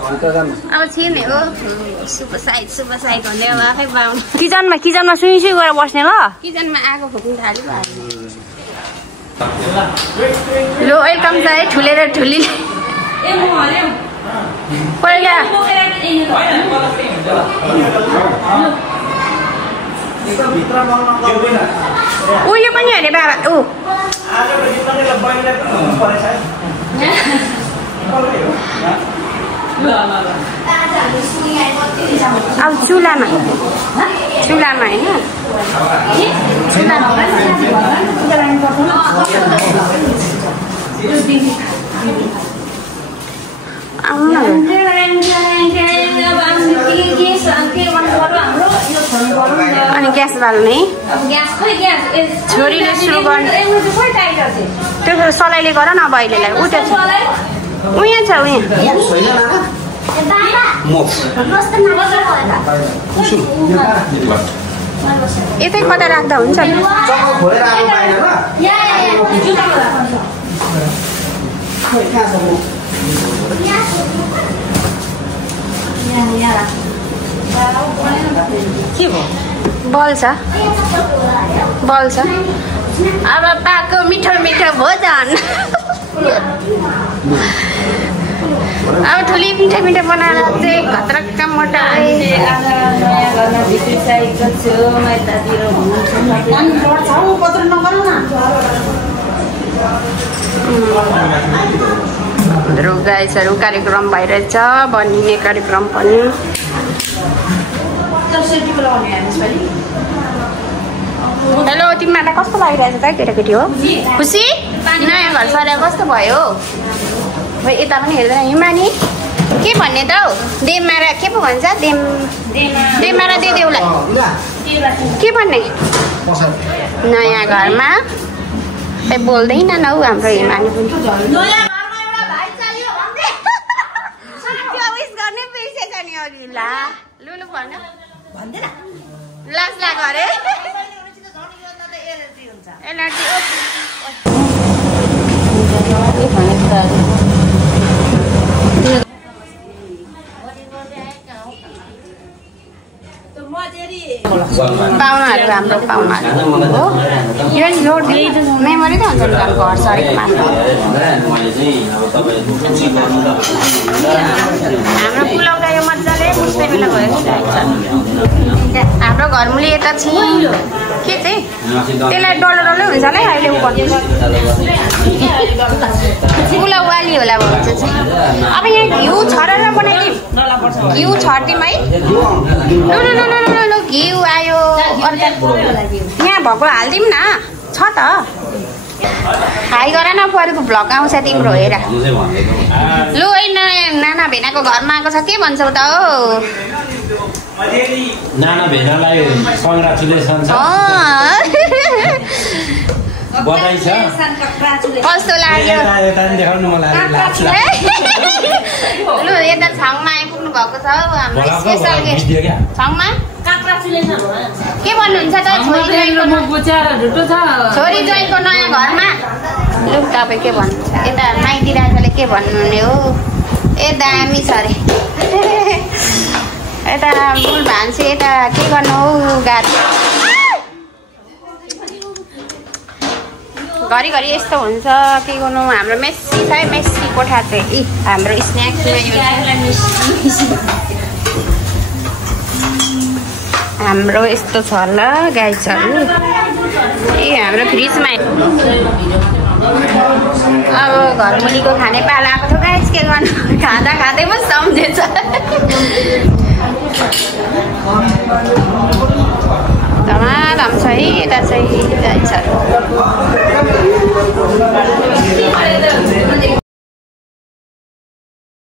अब छिर्ने हो super side भन्ने अब आफै पाउनु किचनमा सुई गरेर बस्ने ल किचनमा आगो फुक्नु थाल्यो लो वेलकम छ है ठुलेर ठुली पहिला यो पनि हेरे बाबा अब चुलामा होइन अनि ग्यास बाल्ने छोरीले सुरु गर्ने त्यो सलाइले गर न अब अहिलेलाई उ त्यो उहाँ छ यतै कता राख्दा हुन्छ बल्छ अब पाको मिठो भोजन अब ठुली मिठो बनाएर चाहिँ घत्रक्का मोटा गाइसहरू कार्यक्रम भइरहेछ बनिने कार्यक्रम पनि हेलो तिमीलाई कस्तो लागिरहेछ त केटाकेटी हो खुसी नयाँ घर सर कस्तो भयो यता पनि हेर्दैन हिमानी के भन्ने त हौ देमारा के पो भन्छ देमारा देउलाई के भन्ने नयाँ घरमा बोल्दैन न हौ हाम्रो हिमानी पनि लुलु भन लाज लाग्यो अरे एलर्जी पाहुनाहरू हाम्रो पाहुनाहरू हो यो मेमोरी त हुन्छ नि घर सरेको हाम्रो पुलाउ यो मजाले मुस्ने बेला भइरहेको छ हाम्रो घरमुले यता छि के चाहिँ त्यसलाई डल्लो हुन्छ होला है अहिले पुलाउ वाली होला भन्छ चाहिँ अब यहाँ घिउ छरेर बनाइदिउँ घिउ छर्दिउँ है ल घिउ आयो यहाँ भएको हालिदिउँ न छ त हाई गर न परेको भ्लग आउँछ तिम्रो हेर लु है नाना भेनाको घरमा आएको छ के भन्छौ त हो नाना भेनालाई कङ्ग्रेचुलेसन छ बधाई छ कस्तो लाग्यो लु यता छाङमा आइपुग्नु भएको छ हाम्रो स्पेशल गेस्ट छाङमा के भन्नुहुन्छ त छोरी ज्वाइँको नयाँ घरमा लु तपाईँ के भन्नुहुन्छ यता माइती राजाले के भन्नुहुने हो ए दामी छ अरे यता मूल भान्से यता के गर्नु हौ गाडी घरिघरि यस्तो हुन्छ के गर्नु हाम्रो मेस्सी छ है मेस्सी कोठा चाहिँ हाम्रो स्न्याक्समा हाम्रो यस्तो छ ल गाइसहरू ए हाम्रो फ्रिजमा अब घरमुलीको खाने पाला आएको थियो गाइस के गर्नु खाँदा खाँदै पनि सम्झेछ धमाधम छ है यता चाहिँ गाइसहरू